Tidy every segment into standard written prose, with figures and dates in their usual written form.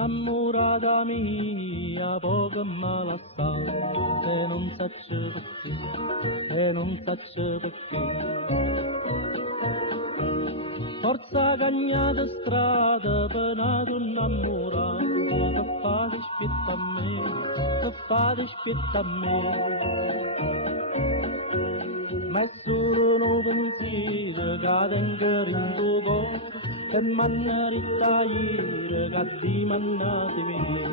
Innamorata mia, poco male sta, e non saccio perché, e non saccio perché. Forza cagnata strada, penato innamorato, che fa dispetto a me, che fa dispetto a me. Ma è solo un pensiero che tengo in tuo cuore, e m'hanno ritagliare che ti mannate via.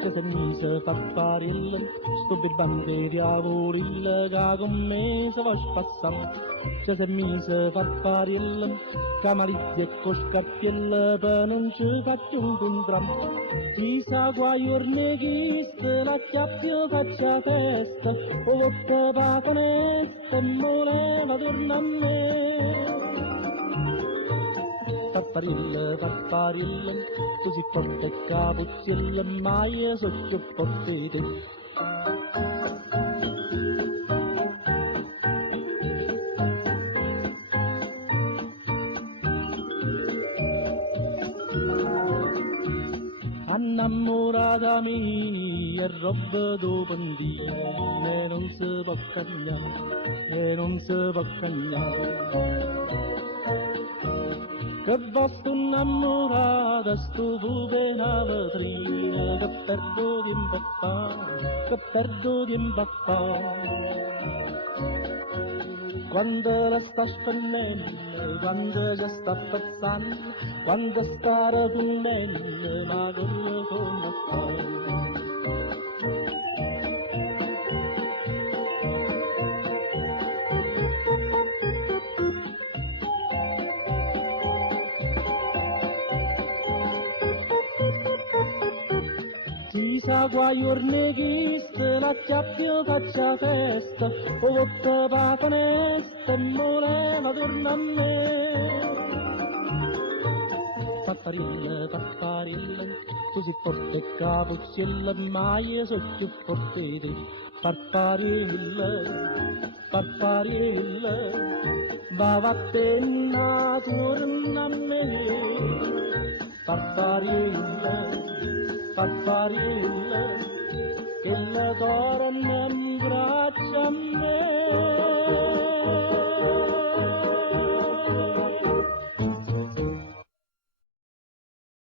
Che se mi si fa Farfariello, sto birbante di diavolillo, che con me si va spassando. Che se mi si fa Farfariello, che malizia e con scarpiello, per non ci faccio un contratto. Chissà qua giorni che la chiappio faccia festa, o vodka patonesta e voleva tornare a me. Farfariello, Farfariello, tu sei forte e capuzziello, ma io so più forte di te. Innamorata mia, è roba dopo un dì, e non si può cagnare, e non si può cagnare. Che vostro innamorata sto per una vetrina, che perdo tempo a fare, che perdo tempo a fare. Quando la sta spennendo, quando già sta pezzando, quando sta rafondendo, ma quello come a fare. Chissà qua giorni che la chiappio faccia festa, o vodka patonesta e voleva tornare a me. Farfariello, Farfariello, tu sei forte e capuzziello, ma io so più forte di te. Farfariello, Farfariello, va appena torna a me. Farfariello, Farfariello, che la torna in braccia a me.